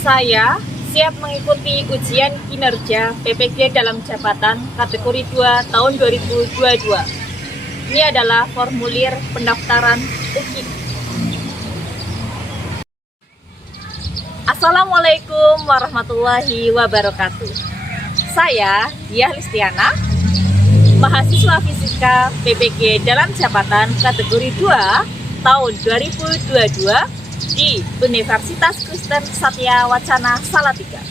Saya siap mengikuti ujian kinerja PPG dalam jabatan kategori 2 tahun 2022. Ini adalah formulir pendaftaran UKIP. Assalamualaikum warahmatullahi wabarakatuh. Saya Diah Listiana, mahasiswa fisika PPG dalam jabatan kategori 2 tahun 2022 di Universitas Kristen Satya Wacana Salatiga.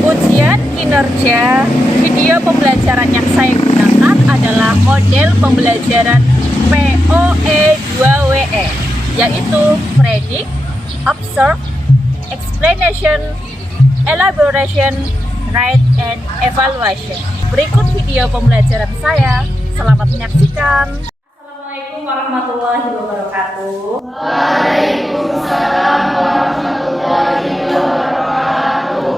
Ujian kinerja video pembelajaran yang saya gunakan adalah model pembelajaran POE 2WE, yaitu Predict, Observe, Explanation, Elaboration, Write, and Evaluation. Berikut video pembelajaran saya. Selamat menyaksikan. Assalamualaikum warahmatullahi wabarakatuh. Waalaikumsalam warahmatullahi wabarakatuh.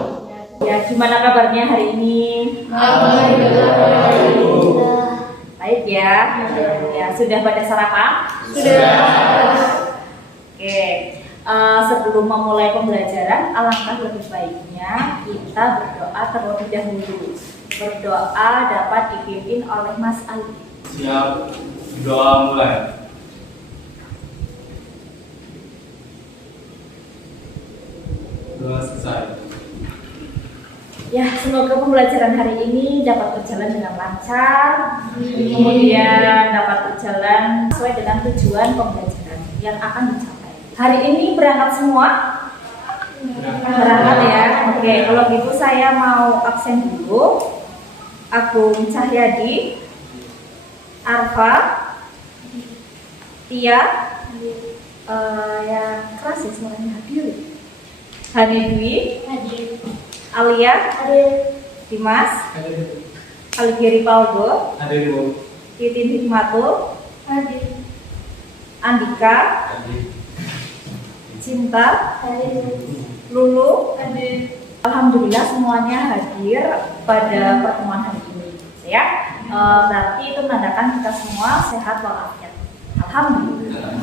Ya, gimana kabarnya hari ini? Alhamdulillah. Baik ya. Ya, sudah pada sarapan? Sudah. Oke. Sebelum memulai pembelajaran, alangkah lebih baiknya kita berdoa terlebih dahulu. Berdoa dapat dipimpin oleh Mas Ali. Siap, doa mulai. Doa selesai. Ya, semoga pembelajaran hari ini dapat berjalan dengan lancar, kemudian dapat berjalan sesuai dengan tujuan pembelajaran yang akan dicapai. Hari ini berangkat semua? Berangkat ya. Oke, kalau gitu saya mau absen dulu. Agung Cahyadi, Arfa, Tia, yang keras ya suaranya, hadir. Hanedwi, Alia, Dimas, Aligiri Paldo, Titin Hikmatul, Andika, Cinta, Lulu. Alhamdulillah semuanya hadir pada pertemuan hari ini, ya. Berarti itu menandakan kita semua sehat walafiat. Alhamdulillah.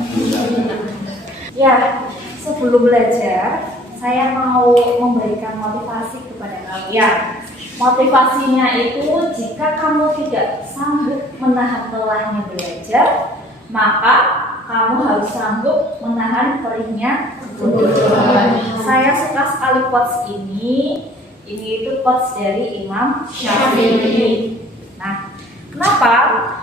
Ya, sebelum belajar, saya mau memberikan motivasi kepada kalian. Motivasinya itu jika kamu tidak sanggup menahan lelahnya belajar, maka kamu harus sanggup menahan perihnya kebodohan. Saya suka sekali quotes ini itu quotes dari Imam Syafi'i. Nah, kenapa?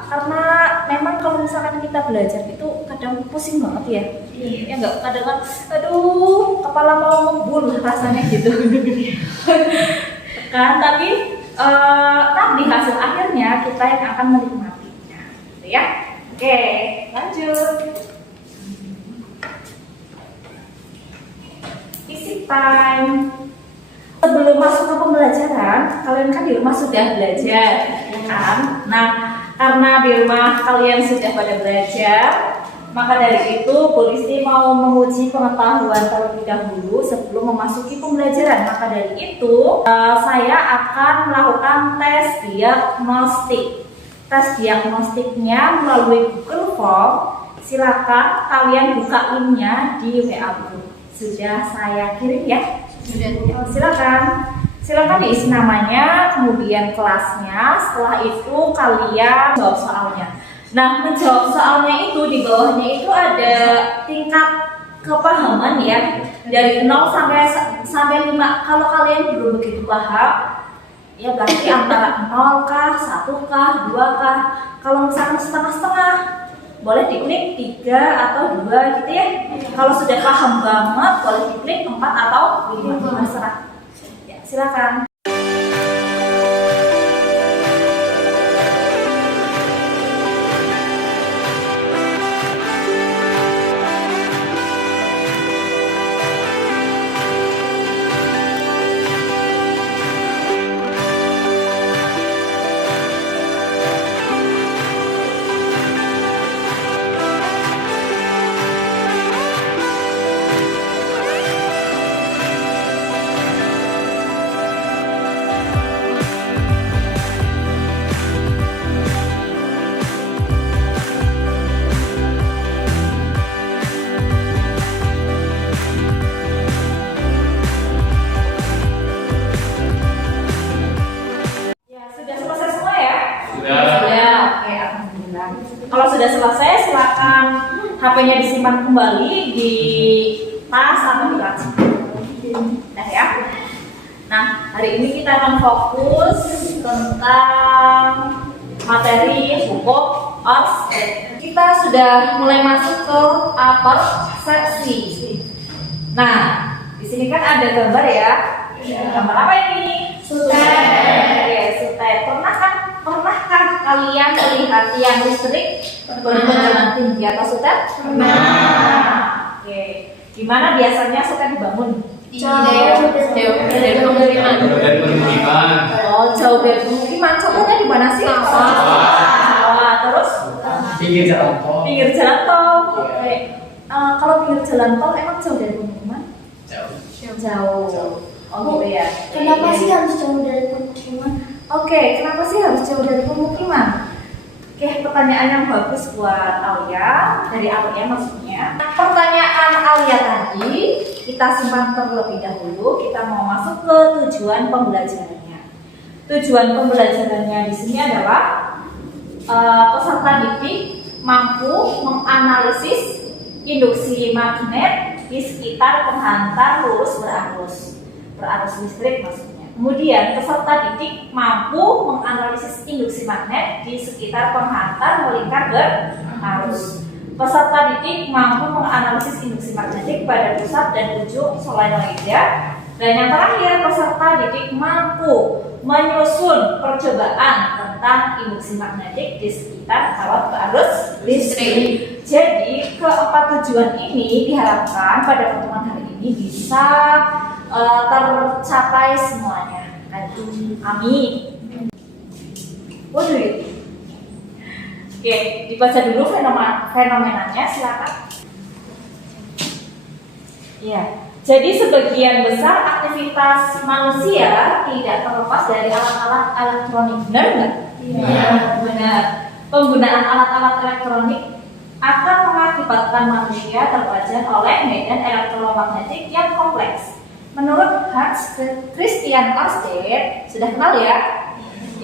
Karena memang kalau misalkan kita belajar itu kadang pusing banget ya. Ya enggak, kadang kan aduh, kepala mau ngebul rasanya gitu. Kan, tapi nanti hasil akhirnya kita yang akan menikmatinya. Gitu ya. Oke, lanjut. Isi time. Sebelum masuk ke pembelajaran, kalian kan di rumah sudah belajar, ya kan? Nah, karena di rumah kalian sudah pada belajar, maka dari itu Bu Listi mau menguji pengetahuan terlebih dahulu sebelum memasuki pembelajaran. Maka dari itu, saya akan melakukan tes diagnostik. Tes diagnostiknya melalui Google Form. Silakan kalian buka linknya di WA group. Sudah saya kirim ya. Silakan diisi namanya, kemudian kelasnya. Setelah itu kalian jawab soalnya. Nah, menjawab soalnya itu di bawahnya itu ada tingkat kepahaman ya, dari 0 sampai 5. Kalau kalian belum begitu paham, ya berarti antara 0 kah, 1 kah, 2 kah. Kalau misalkan setengah-setengah, boleh diklik 3 atau 2 gitu ya. Kalau sudah paham banget, boleh diklik 4 atau 5, terserah. Ya, silakan. semuanya disimpan kembali di tas atau di laci. Nah ya. Nah, hari ini kita akan fokus tentang materi pokok OST. Kita sudah mulai masuk ke upper seksi. Nah, di sini kan ada gambar ya. Gambar apa ini? Sutet. Oke, sutet. Pernahkah kalian melihat tiang listrik berjalan tinggi atau sutet? Pernah. Oke. Di mana biasanya sutet dibangun? Jauh dari pemukiman. Dari pemukiman. Oh, jauh dari pemukiman. Contohnya di mana sih? Sawah. Terus? Pinggir jalan tol. Pinggir jalan tol. Oke. Kalau pinggir jalan tol emang jauh dari pemukiman? Jauh. Oh gitu ya. Kenapa sih harus jauh dari pemukiman? Oke, kenapa sih harus jauh dari pemukiman? Oke, pertanyaan yang bagus buat Alia, dari Alia maksudnya. Pertanyaan Alia tadi kita simpan terlebih dahulu. Kita mau masuk ke tujuan pembelajarannya. Tujuan pembelajarannya di sini adalah peserta didik mampu menganalisis induksi magnet di sekitar penghantar lurus berarus listrik maksudnya. Kemudian peserta didik mampu menganalisis induksi magnet di sekitar penghantar melingkar berarus. Peserta didik mampu menganalisis induksi magnetik pada pusat dan ujung solenoida. Dan yang terakhir, peserta didik mampu menyusun percobaan tentang induksi magnetik di sekitar kawat berarus listrik. Jadi keempat tujuan ini diharapkan pada pertemuan hari ini bisa tercapai semuanya. Amin. Waduh. Oke, dibaca dulu fenomenanya, silakan. Ya, jadi sebagian besar aktivitas manusia tidak terlepas dari alat-alat elektronik, benar nggak? Iya. Benar. Penggunaan alat-alat elektronik akan mengakibatkan manusia terpajang oleh medan elektromagnetik yang kompleks. Menurut Hans Christian Ørsted, sudah kenal ya?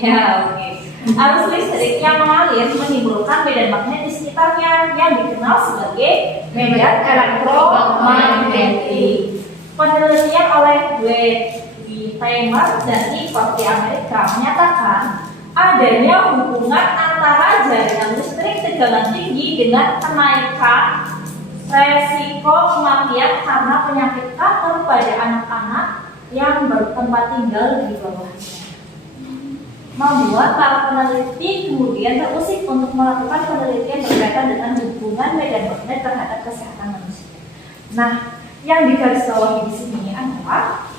Ya, oke. Arus listrik yang mengalir menimbulkan medan magnet di sekitarnya yang dikenal sebagai medan elektromagnetik. Penelitian oleh Wetteimer dan Iver di Amerika menyatakan adanya hubungan antara jaringan listrik tegangan tinggi dengan kenaikan resiko kematian karena penyakit kanker pada anak-anak yang bertempat tinggal di bawahnya. Membuat para peneliti kemudian terusik untuk melakukan penelitian berkaitan dengan hubungan medan magnet terhadap kesehatan manusia. Nah, yang digarisbawahi di sini adalah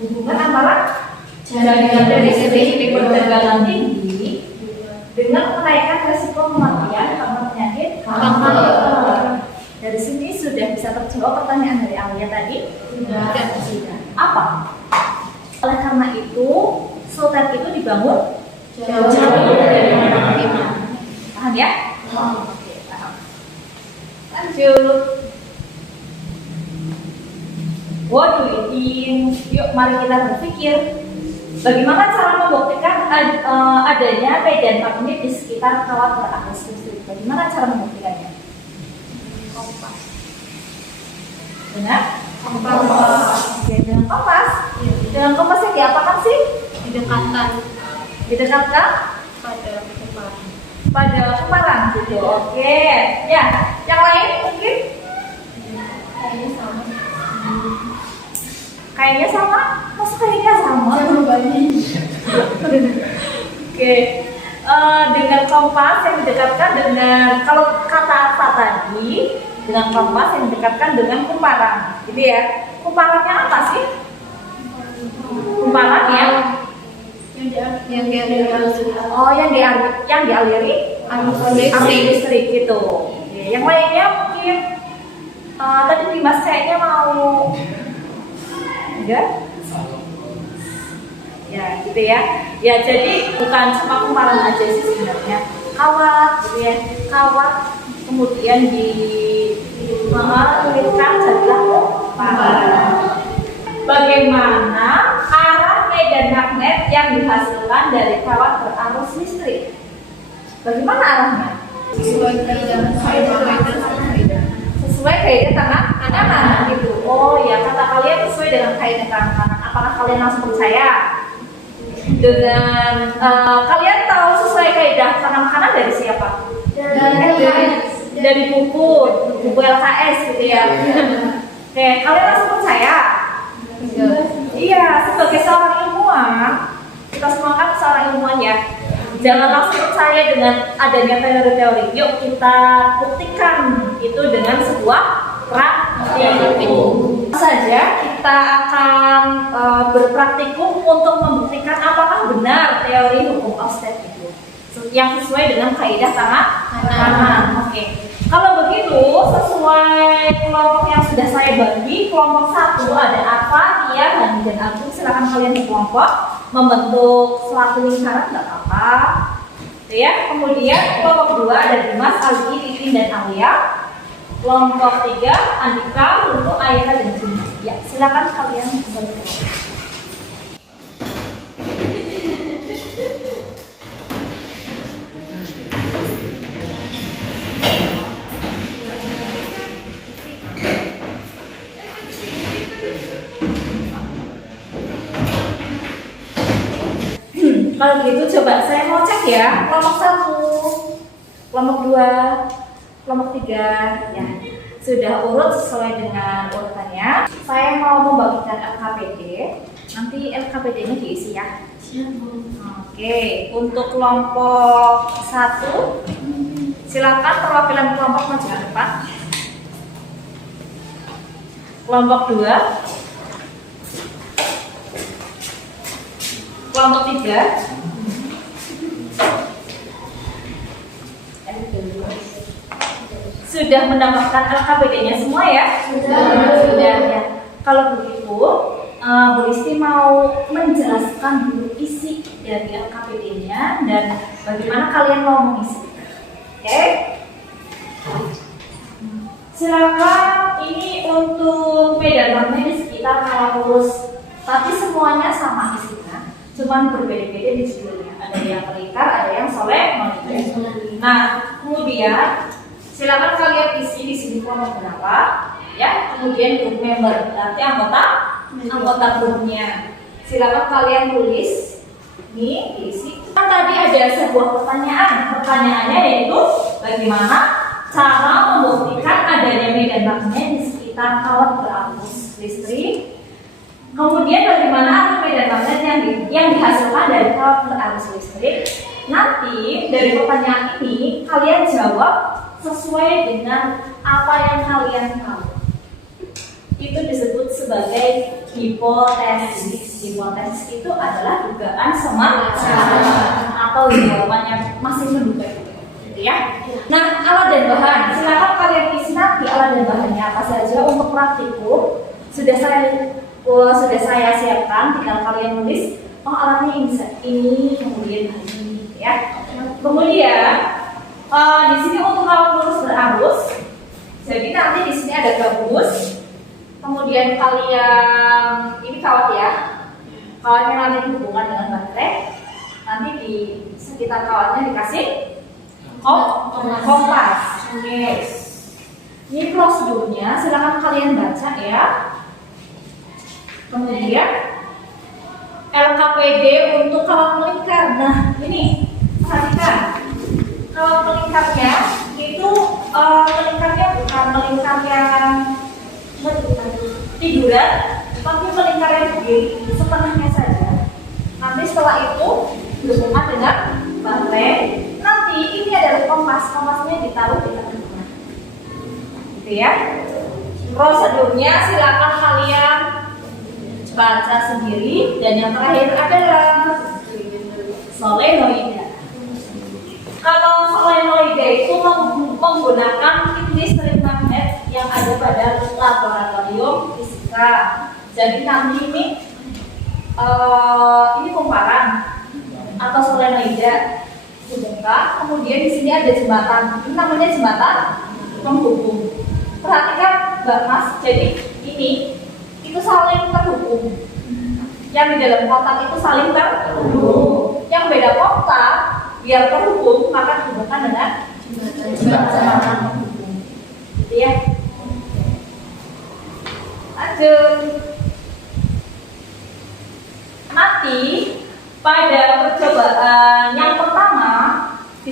hubungan antara jaringan listrik bertegangan tinggi dengan kenaikan resiko kematian karena penyakit kanker. Dari sini sudah bisa terjawab pertanyaan dari Alia tadi? Sudah. Apa? Oleh karena itu, sutet itu dibangun jauh dari pemukiman. Paham ya? Oke, paham. Lanjut. Waduh, yuk mari kita berpikir bagaimana cara membuktikan adanya medan magnet di sekitar kawat berarus listrik. Bagaimana cara membuktikannya? Kompas. Benar? Kompas. Oke, dengan kompas. Dengan kompas yang diapakan sih? Didekatkan pada kumparan gitu. Oke. Ya, yang lain mungkin? Kayaknya sama. Masa kayaknya sama? Oke. Dengan kompas yang didekatkan dengan, kalau kata apa tadi, dengan kompas yang didekatkan dengan kumparan, gitu ya. Kumparannya apa sih? Kumparan yang dialiri arus listrik gitu. Oke. Yang lainnya mungkin tadi Dimas kayaknya mau enggak? Ya gitu ya. Ya jadi bukan cuma kumparan aja sih sebenarnya. Kawat gitu ya. Kawat kemudian dililitkan jadilah kumparan. Bagaimana arah medan magnet yang dihasilkan dari kawat berarus listrik? Bagaimana arahnya? Sesuai dengan kalian langsung percaya dengan kalian tahu sesuai kaidah tanam makanan dari siapa? Dari buku LKS gitu ya. Oke, kalian langsung percaya? Iya, sebagai seorang ilmuwan, kita semua kan seorang ilmuwan ya. Jangan langsung percaya dengan adanya teori-teori. Yuk kita buktikan itu dengan sebuah praktikum. Saja kita akan berpraktikum untuk membuktikan apakah benar teori hukum Oersted itu yang sesuai dengan kaidah tanam. Oke. Kalau begitu, sesuai kelompok yang sudah saya bagi, kelompok 1 ada Arfa, Tia, Hani, dan Agung. Silakan kalian di kelompok membentuk suatu lingkaran, nggak apa-apa. Ya. Kemudian kelompok 2 ada Dimas, Aldi, Titin, dan Alia. Kelompok 3 Andika, Lulu, Aira, dan Juni. Ya, silakan kalian berkelompok. Kalau gitu coba saya mau cek ya, kelompok 1, kelompok 2, kelompok 3 ya. Sudah urut sesuai dengan urutannya. Saya mau membagikan LKPD. Nanti LKPD-nya diisi ya. Oke, untuk kelompok 1 silakan perwakilan kelompok maju ke depan. Kelompok 2, kelompok 3, sudah mendapatkan LKPD-nya semua ya? Sudah ya. Kalau begitu, Bu Listi mau menjelaskan dulu isi dari LKPD-nya dan bagaimana kalian mau mengisi. Oke? Silakan, ini untuk medan magnet di sekitar Kalapurus, tapi semuanya sama isinya, cuman berbeda-beda di judulnya. Ada yang melingkar, ada yang solenoid. Nah, kemudian silakan kalian isi di sini kelompok berapa, ya. Kemudian group member, berarti anggota grupnya. Silakan kalian tulis, nih diisi. Kan tadi ada sebuah pertanyaan. Pertanyaannya yaitu bagaimana cara membuktikan adanya medan magnet di sekitar alat berarus listrik. Kemudian bagaimana arus medan magnet yang dihasilkan dari alat berarus listrik. Nanti dari pertanyaan ini kalian jawab sesuai dengan apa yang kalian tahu. Itu disebut sebagai hipotesis. Hipotesis itu adalah dugaan semacam atau jawabannya masih menduga, gitu ya. Nah, alat dan bahan, silakan kalian isi nanti alat dan bahannya apa saja untuk praktikum. Sudah saya siapkan, tinggal kalian nulis. Oh, alatnya ini, kemudian ini, ya. Kemudian di sini untuk alat lurus berarus. Jadi nanti di sini ada gabus. Kemudian kalian ini kawat ya. Kawatnya nanti dihubungkan dengan baterai. Nanti di sekitar kawatnya dikasih kompas. Oke. Ini prosedurnya, silakan kalian baca ya. Kemudian LKPD untuk kawat melingkar. Nah, ini perhatikan. Kawat melingkarnya itu melingkarnya bukan melingkar yang tiduran, tapi melingkar yang begini, setengahnya saja. Nanti setelah itu dihubungkan dengan baterai. Nanti ini adalah kompasnya ditaruh di tengah-tengah. Gitu ya. Prosedurnya silakan kalian baca sendiri. Dan yang terakhir adalah solenoida. Kalau solenoida itu menggunakan listrik magnet yang ada pada laboratorium fisika. Jadi nanti ini kumparan atau solenoida dibongkar. Kemudian di sini ada jembatan. Ini namanya jembatan penghubung. Perhatikan Mbak Mas. Jadi ini itu saling terhubung. Yang di dalam kotak itu saling terhubung. Yang beda kotak biar terhubung maka dihubungkan dengan jembatan penghubung. Gitu ya. Lanjut.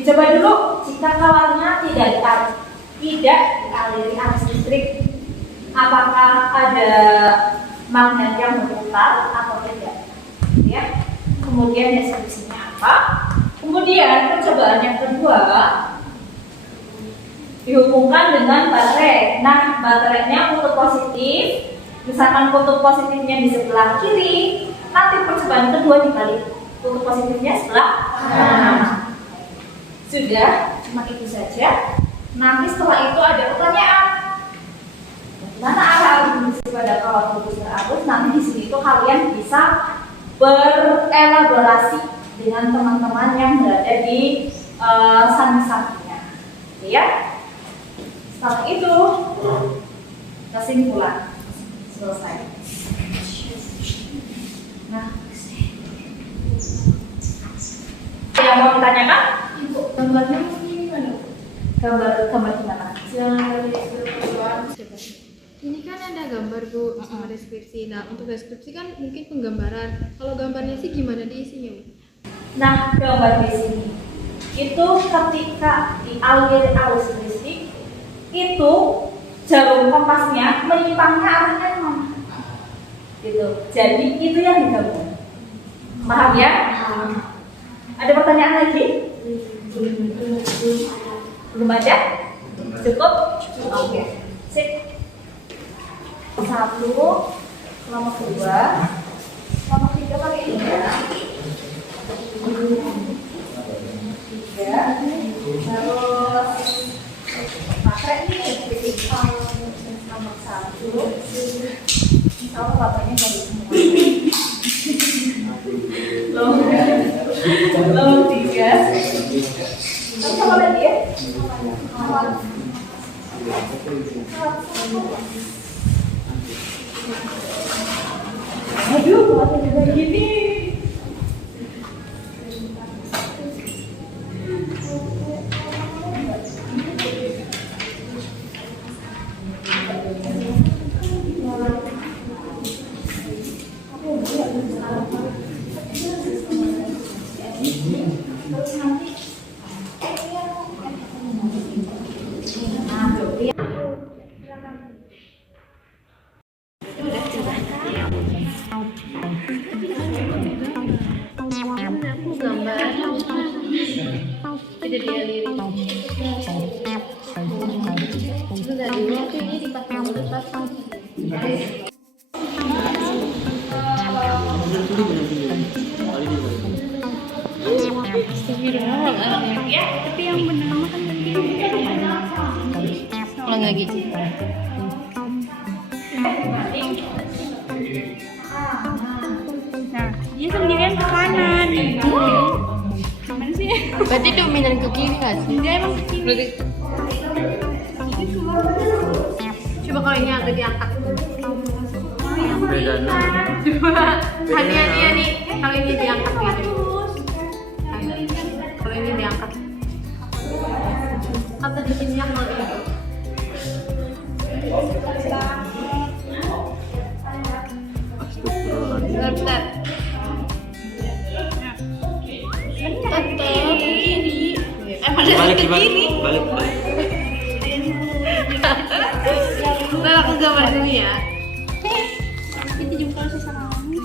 Dicoba dulu jika kawannya tidak dialiri arus listrik, apakah ada magnet yang berputar atau tidak? Ya. Kemudian solusinya apa? Kemudian percobaan yang kedua dihubungkan dengan baterai. Nah, baterainya kutub positif. Misalkan kutub positifnya di sebelah kiri, nanti percobaan kedua dibalik, kutub positifnya sebelah kanan. Sudah, cuma itu saja. Nanti setelah itu ada pertanyaan. Bagaimana arah arus induksi pada kawat lurus berarus? Nanti di sini tuh kalian bisa berelaborasi dengan teman-teman yang berada di samping-sampingnya. Ya. Setelah itu kesimpulan selesai. Nah, yang mau ditanyakan? Ibu, gambarnya ini kan? Gambar gimana? Ini kan ada gambar Bu sama deskripsi. Nah untuk deskripsi kan mungkin penggambaran. Kalau gambarnya sih gimana diisinya Bu? Nah, gambar di sini itu ketika dialiri arus listrik itu jarum kompasnya menyimpangnya arahnya kemana? Gitu. Jadi itu yang digabung. Paham ya? Ada pertanyaan lagi? Belum ada? Cukup? Oke. Sip. 1, kelompok 2, kelompok 3 pakai ini ya. 3, terus pakai ini kelompok 1. Kalau bapaknya dari semua. Kelompok 3. Terus apa lagi ya? Aduh, kalau juga gini. Tidak dialiri. Sudah dulu ini dipakai lepas. Ya, Tapi yang benar kan tadi. Ulang lagi. Nah, dia sendirian ke kanan. Gimana sih? Berarti dominan ke kiri kan? Dia emang ke kiri. Coba kalau ini agak diangkat. Bedanya. Coba. Hania nih. Kalau ini diangkat gitu. Kalau ini diangkat. Atau di sini yang mau itu. Bentar. Kiri. Balik gimana? Balik. Nah, aku gambar dulu ya. Itu jempol sih sama kamu.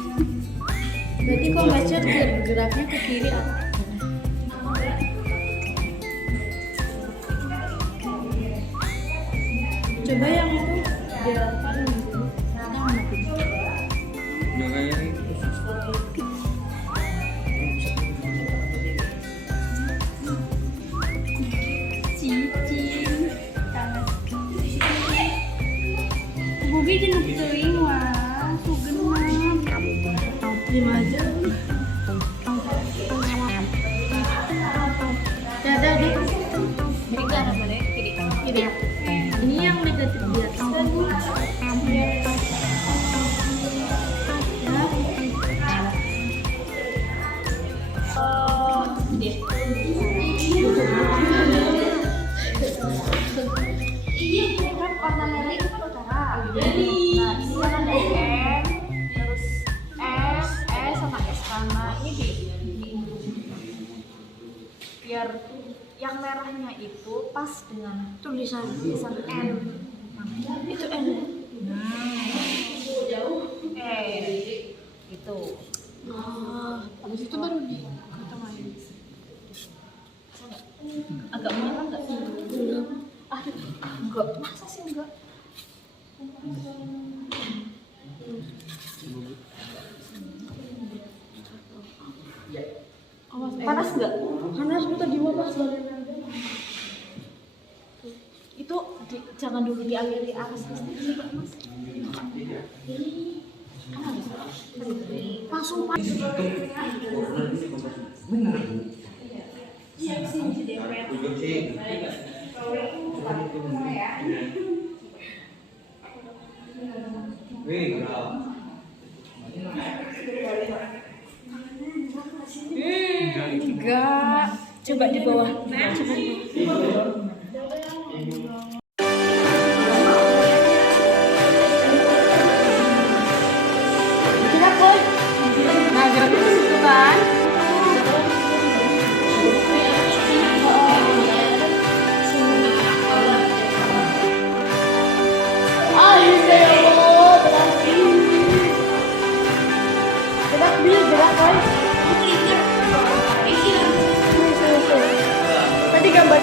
Berarti kok baca geraknya ke kiri atau? Coba yang itu dilakukan dulu. Kita mati. Udah kayak ini. Cincin. Bugi jenuh teuing wah, sugeunah. 5 jam. Dadah deh. Beri ke arah mana? Kiri. Ini yang negatif di atas kan? Iya, kan warna merah itu kan utara. Nah, ini kan ada M, terus S, S sama S sama ini di biar Yang merahnya itu pas dengan tulisan N. itu N. Itu. Habis itu baru dikatakan. Agak merah nggak? Aduh, enggak. Masa sih enggak? Panas nggak? Panas lu tadi panas. Itu jangan dulu dialiri arus listrik, Mas. Langsung panas. Enggak. Coba di bawah. Gerak, Boy. Nah, geraknya ke situ kan. Gerak, Boy. Tadi gambar.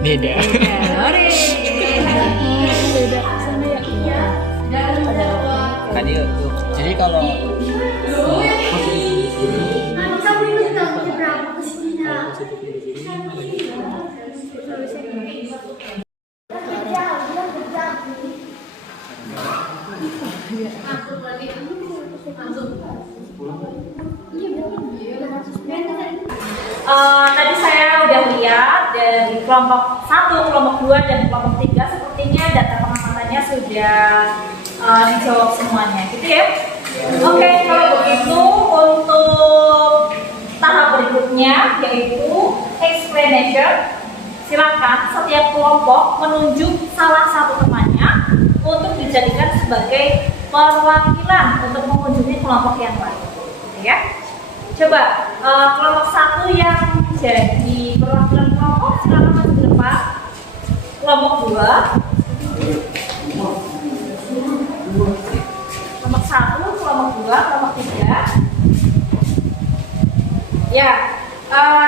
Beda. Beda sana ya. Kan yuk. Jadi kalau Tadi saya udah lihat dari kelompok 1, kelompok 2, dan kelompok 3 sepertinya data pengamatannya sudah dijawab semuanya, gitu ya. Oke, kalau begitu untuk tahap berikutnya yaitu explanation. Silakan setiap kelompok menunjuk salah satu temannya untuk dijadikan sebagai perwakilan untuk mengunjungi kelompok yang lain, gitu ya. Coba kelompok 1 yang jadi perwakilan kelompok silakan maju ke depan. Kelompok 2. Kelompok 1, kelompok 2, kelompok 3. Ya,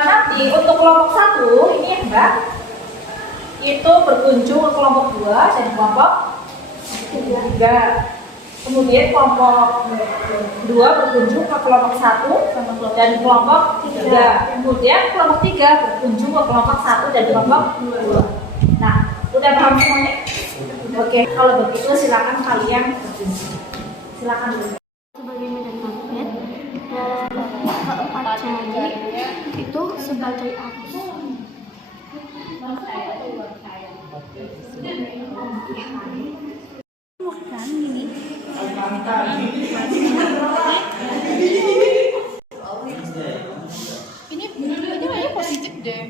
nanti untuk kelompok 1 ini ya Mbak, itu berkunjung ke kelompok 2 dan kelompok 3. Kemudian kelompok 2 berkunjung ke kelompok 1 dan kelompok 3. Kemudian kelompok 3 berkunjung ke kelompok 1 dan kelompok 2. Nah, udah paham semuanya? Oke, kalau begitu silakan kalian berdiskusi. Silakan dulu. Sebagai medan magnet dan keempat jari itu sebagai arus. Bukan ini. Ini kayaknya positif deh.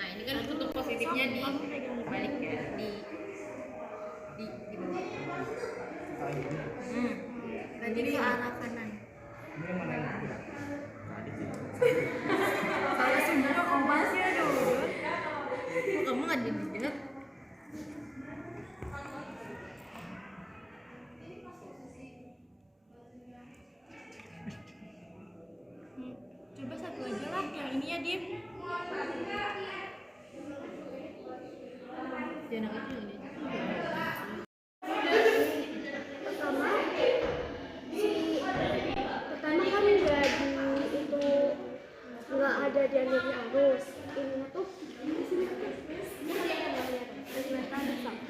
Nah ini kan untuk positifnya di balik ya di bawah. Nah jadi ke arah kanan. Saya sebenarnya kompasnya dulu. Kamu nggak dilihat? Coba satu aja lah, yang ini ya Dim. Jangan aku ini. Pertama kan nggak itu nggak ada di arus. Ini tuh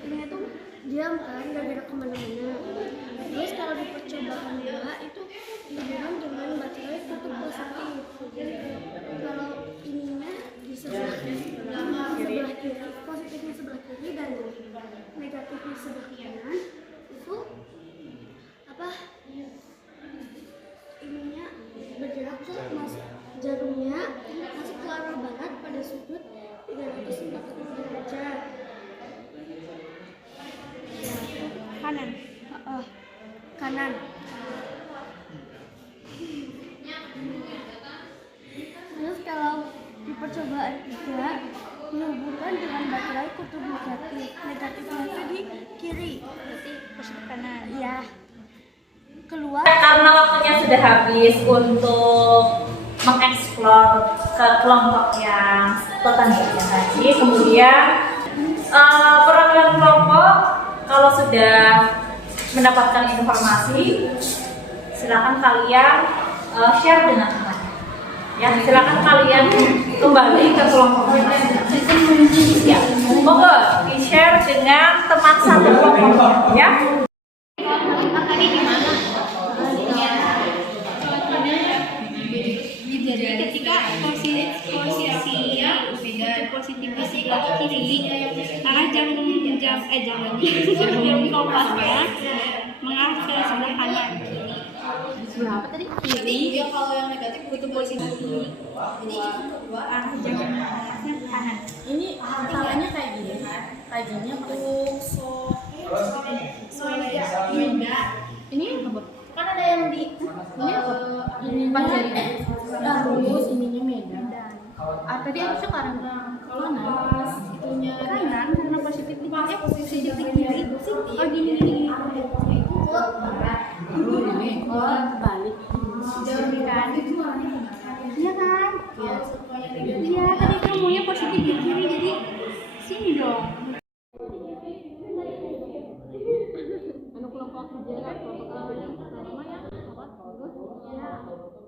ini tuh diam kan, nggak gerak kemana-mana. Terus kalau di percobaan dua itu dibilang dengan baterai tutup positif. Kalau ininya di sebelah kiri, positifnya sebelah kiri dan negatifnya sebelah kanan itu apa? Ininya bergerak ke masuk jarumnya masuk ke arah barat pada sudut 340 kanan. Kanan. Terus kalau di percobaan 3 menghubungkan dengan baterai kutub negatif. Negatifnya itu di kiri. Berarti positif kanan. Iya. Keluar. Karena waktunya sudah habis untuk mengeksplor ke kelompok yang tetangganya tadi, kemudian perwakilan kelompok kalau sudah mendapatkan informasi, silakan kalian share dengan teman. Ya, silakan kalian kembali ke kelompok ya. Monggo di-share dengan teman satu kelompok ya. Jadi ketika posisinya positif di sebelah kiri, arah jangan kompasnya mengarah ke sebelah kanan. Sebelah apa tadi? Kiri. Kalau yang negatif butuh positif. Jadi arah jangan ke kanan. Ini tangannya kayak gini. Kayak gini apa? Ini apa? Kan ada yang di Ini apa? Ini empat jari. Terus ininya Medan. Tadi harusnya kanan. Pas itunya kanan karena positif di positif di kiri. Oh gini. balik. Iya kan? Iya, tadi kamunya positif di kiri jadi sini dong. Anu kelompok kerja kelompok yang pertama yang apa? Terus ya.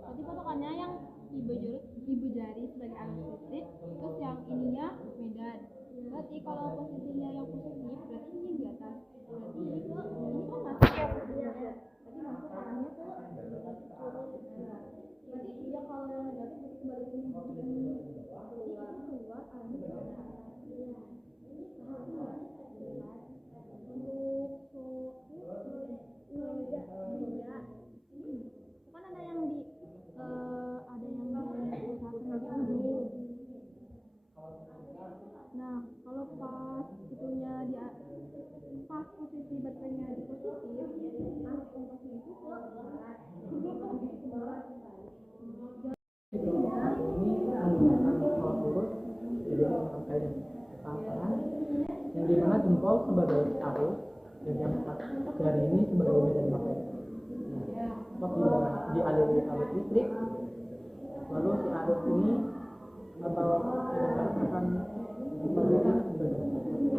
Tadi patokannya yang ibu jari sebagai arah positif, terus yang ininya Medan. Berarti kalau posisinya yang positif, berarti ini di atas. Berarti ini kan masuk ke tadi masuk arahnya ke berarti iya kalau yang negatif berarti kembali ke ini. Berarti itu keluar arahnya ke atas. Kan ada yang di usahakan di ujung. Nah, kalau pas itunya di pas posisi baterainya di positif, arah kompasnya itu ke yang dimana jempol sebagai arus dan yang jari ini sebagai medan magnet. Apabila dialiri arus listrik, lalu si arus ini atau akan menjadi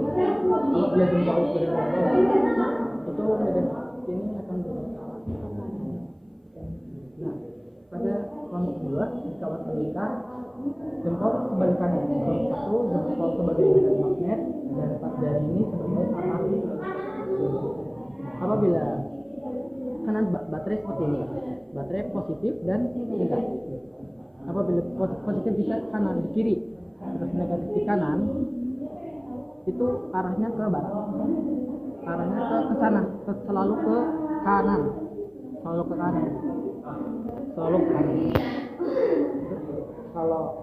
kalau dia jempol sebagai itu medan ini akan bergerak. Nah, pada kelompok 2 di kawat melingkar jempol kebalikannya. Satu jempol sebagai medan magnet dan 4 jari ini sebagai arah. Apabila kanan baterai seperti ini, baterai positif dan negatif. Apabila positif di kanan di kiri, terus negatif di kanan, itu arahnya ke barat. Arahnya ke sana, selalu ke kanan, selalu ke kanan, selalu ke kanan. Kalau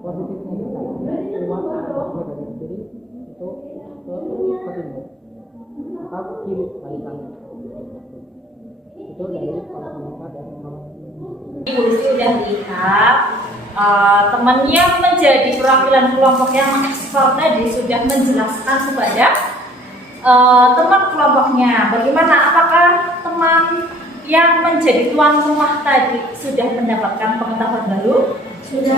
positifnya di kanan, negatif di kiri, itu ke seperti ini. Atau ke kiri balikannya. Itu dari para pemerintah dan Ibu sudah lihat teman yang menjadi perwakilan kelompok yang mengekspor tadi sudah menjelaskan kepada teman kelompoknya bagaimana, apakah teman yang menjadi tuan rumah tadi sudah mendapatkan pengetahuan baru? Sudah.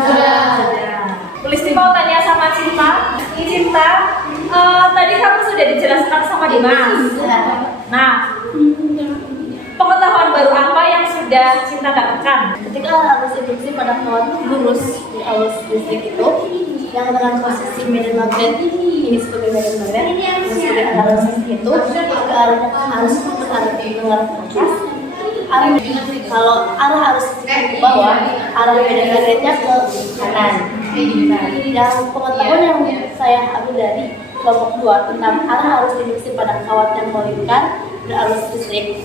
Listi mau tanya sama Cinta. Cinta, tadi kamu sudah dijelaskan sama Dimas. Nah, pengetahuan baru apa yang sudah Cinta dapatkan? Ketika arus induksi pada kawat lurus di arus listrik itu yang dengan posisi medan magnet ini sebagai medan magnet yang sebagai arus itu arahnya harus mengarah ke atas. Kalau arah arus ke bawah, arah medan magnetnya ke kanan. Nah, yang pengetahuan yang saya ambil dari kelompok 2 tentang arah arus induksi pada kawat yang melingkar berarus listrik.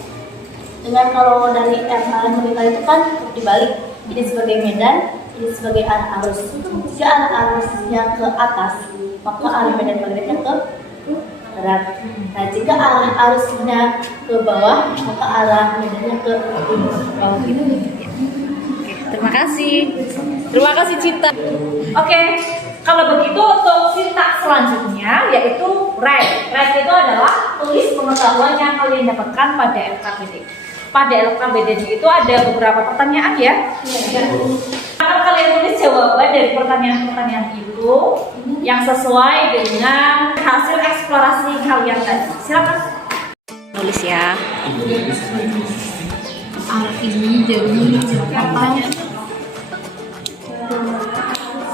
Dengan kalau dari arah melingkar itu kan dibalik, ini sebagai medan, ini sebagai arah arus. Jika arah arusnya ke atas, maka arah medan magnetnya ke barat. Nah, jika arah arusnya ke bawah, maka arah medannya ke bawah gitu. Terima kasih. Terima kasih Cinta. Oke, kalau begitu untuk sintaks selanjutnya yaitu red. Red itu adalah tulis pengetahuan yang kalian dapatkan pada LKPD. Pada LKPD itu ada beberapa pertanyaan ya. Akan kalian tulis jawaban dari pertanyaan-pertanyaan itu yang sesuai dengan hasil eksplorasi kalian tadi. Silakan tulis ya. Ini jadi apa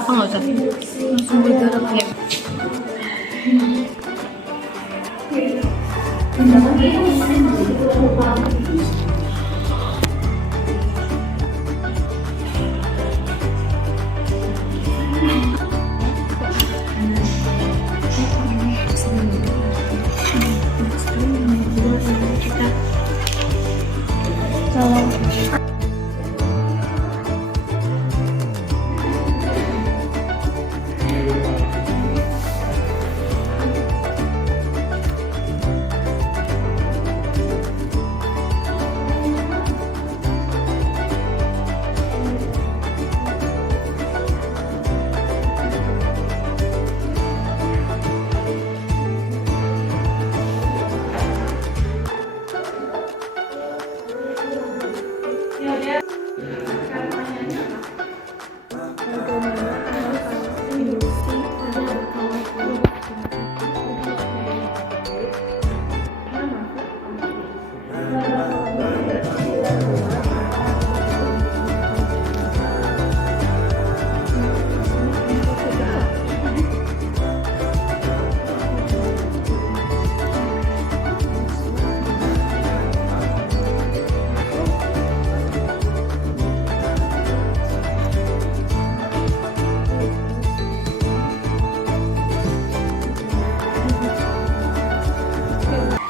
nggak usah langsung bergerak ya.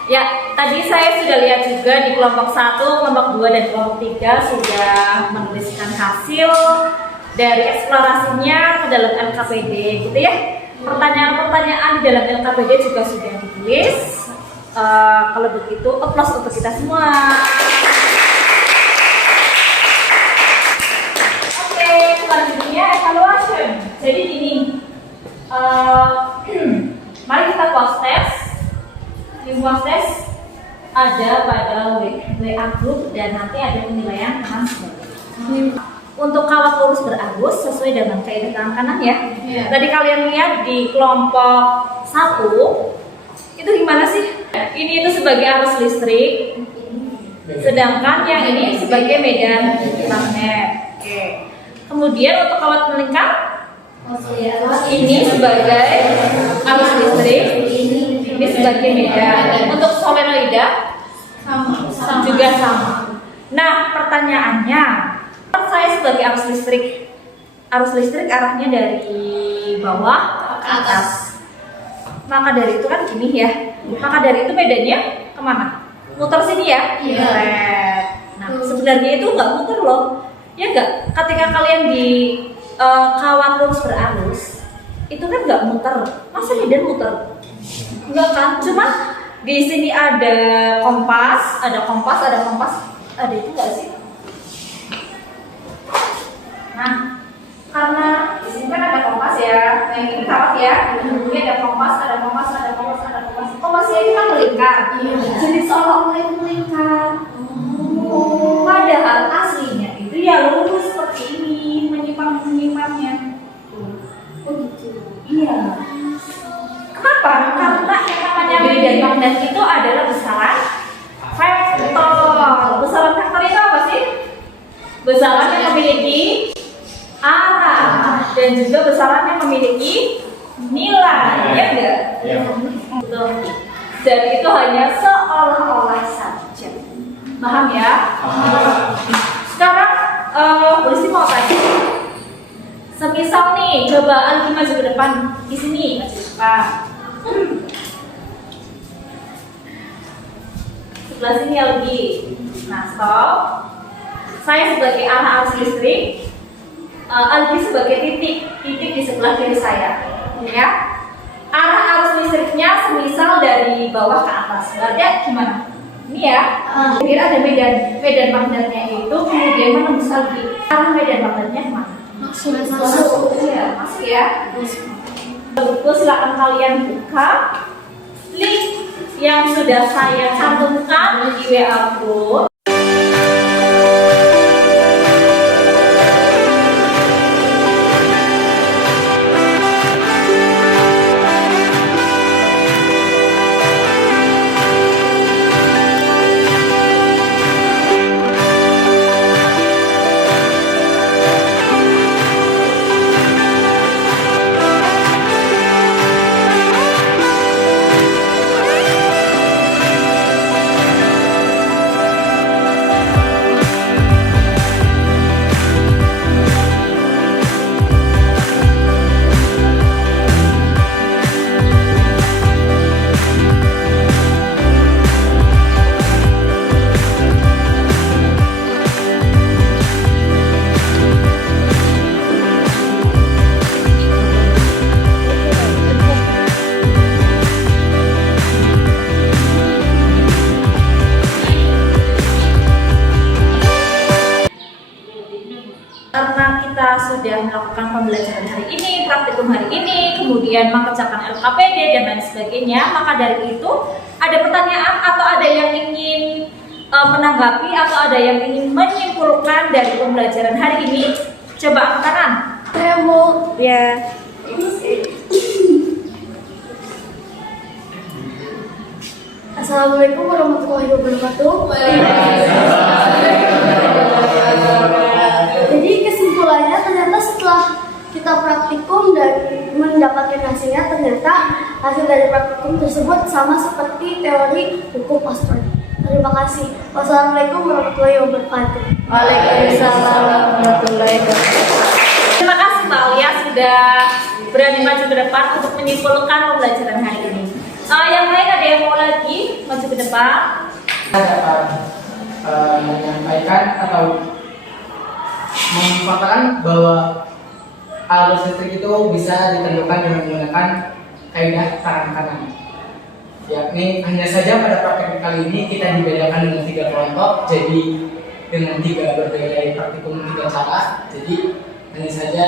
Ya, tadi saya sudah lihat juga di kelompok 1, kelompok 2, dan kelompok 3 sudah menuliskan hasil dari eksplorasinya ke dalam LKPD gitu ya. Pertanyaan-pertanyaan di dalam LKPD juga sudah ditulis. Kalau begitu, applause untuk kita semua. Oke, selanjutnya evaluation. Jadi gini, mari kita pause test. Di pause test ada pada WA group dan nanti ada penilaian kanan sebagainya. Untuk kawat lurus berarus sesuai dengan kaidah tangan kanan ya. Tadi kalian lihat di kelompok 1 itu gimana sih? Ini itu sebagai arus listrik, sedangkan yang ini sebagai medan magnet. Oke. Kemudian untuk kawat melingkar, ini sebagai arus listrik, ini sebagai medan. Untuk solenoida juga sama. Nah, pertanyaannya, saya sebagai arus listrik arahnya dari bawah ke atas. Maka dari itu kan gini ya. Maka dari itu medannya kemana? Muter sini ya? Iya. Nah, sebenarnya itu nggak muter loh. Ya nggak? Ketika kalian di kawat lurus berarus, itu kan nggak muter. Masa medan muter? Enggak kan? Cuma di sini ada kompas, ada itu nggak sih? Nah, karena di sini kan ada kompas ya, yang ini kawat ya. Ini ada kompas. Kompasnya ini kan melingkar. Jadi seolah-olah itu melingkar. Padahal aslinya itu ya lurus seperti ini, menyimpangnya. Oh gitu. Iya. Kenapa? Karena yang namanya medan magnet itu adalah besaran vektor. Besaran vektor itu apa sih? Besaran yang memiliki arah dan juga besaran yang memiliki nilai, ya enggak? Betul. Jadi itu hanya seolah-olah saja. Paham ya? Sekarang polisi mau tanya. Semisal nih, coba Algi maju ke depan di sini, maju ke depan. Sebelah sini Algi. Nah, stop. Saya sebagai arah arus listrik, Algi sebagai titik di sebelah kiri saya, ya. Arah arus listriknya semisal dari bawah ke atas. Berarti gimana? Ini ya, jadi ada medan magnetnya itu kemudian menembus lagi. Arah medan magnetnya kemana? Masuk. Ya, masuk ya. Kalau gitu silakan kalian buka link yang sudah saya cantumkan di WA group. Karena kita sudah melakukan pembelajaran hari ini, praktikum hari ini, kemudian mengerjakan LKPD dan lain sebagainya, maka dari itu ada pertanyaan atau ada yang ingin menanggapi atau ada yang ingin menyimpulkan dari pembelajaran hari ini, coba angkat tangan. Saya mau Ya. Assalamualaikum warahmatullahi wabarakatuh. Jadi kesimpulannya ternyata setelah kita praktikum dan mendapatkan hasilnya, ternyata hasil dari praktikum tersebut sama seperti teori hukum Oxford. Terima kasih. Wassalamualaikum warahmatullahi wabarakatuh. Waalaikumsalam warahmatullahi wabarakatuh. Terima kasih Mbak Alia sudah berani maju ke depan untuk menyimpulkan pembelajaran hari ini. Yang lain ada yang mau lagi maju ke depan? Kita dapat menyampaikan atau mengungkapkan bahwa arus listrik itu bisa ditentukan dengan menggunakan kaidah tangan kanan. Yakni hanya saja pada praktik kali ini kita dibedakan dengan 3 kelompok, jadi dengan 3 berbeda praktikum 3 cara. Jadi hanya saja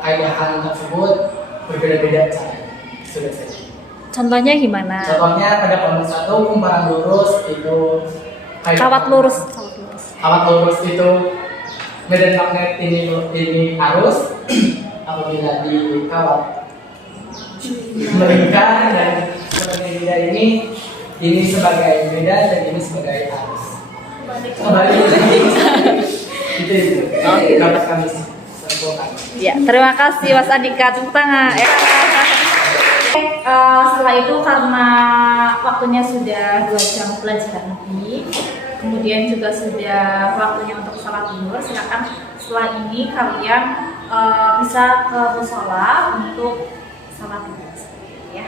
kaidah kanan tersebut berbeda-beda cara. Sudah saja. Contohnya gimana? Contohnya pada kelompok 1 kumparan lurus itu Kawat lurus. Kawat lurus itu medan magnet ini arus apabila di kawat melingkar dan sebagai medan ini sebagai medan dan ini sebagai arus. Kembali itu dapat kami simpulkan. Ya, terima kasih Mas Andika, tepuk tangan. Setelah itu karena waktunya sudah 2 jam pelajaran lebih, kemudian juga sudah waktunya untuk sholat zuhur, silakan setelah ini kalian bisa ke mushola untuk sholat zuhur ya.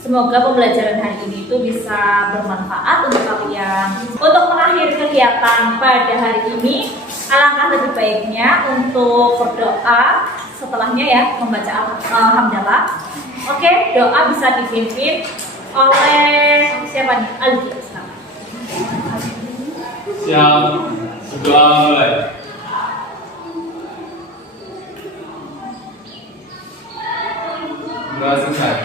Semoga pembelajaran hari ini itu bisa bermanfaat untuk kalian. Untuk mengakhiri kegiatan pada hari ini, alangkah lebih baiknya untuk berdoa setelahnya ya, membaca alhamdulillah. Oke, doa bisa dipimpin oleh siapa nih? Aldi. Siap, doa mulai. Doa selesai.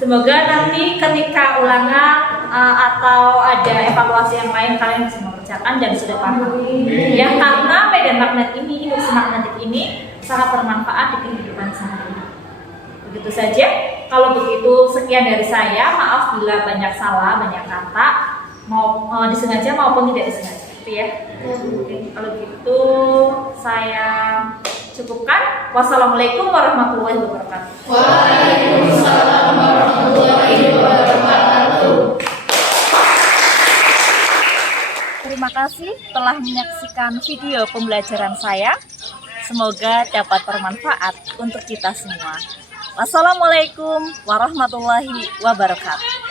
Semoga nanti ketika ulangan atau ada evaluasi yang lain kalian bisa mengerjakan dan sudah paham. Ya, karena medan magnet ini, induksi magnetik ini sangat bermanfaat di kehidupan sehari-hari. Begitu saja. Kalau begitu sekian dari saya. Maaf bila banyak salah, banyak kata, mau disengaja maupun tidak disengaja. Gitu ya. Oke, kalau gitu saya cukupkan. Wassalamualaikum warahmatullahi wabarakatuh. Waalaikumsalam warahmatullahi wabarakatuh. Terima kasih telah menyaksikan video pembelajaran saya. Semoga dapat bermanfaat untuk kita semua. Wassalamualaikum warahmatullahi wabarakatuh.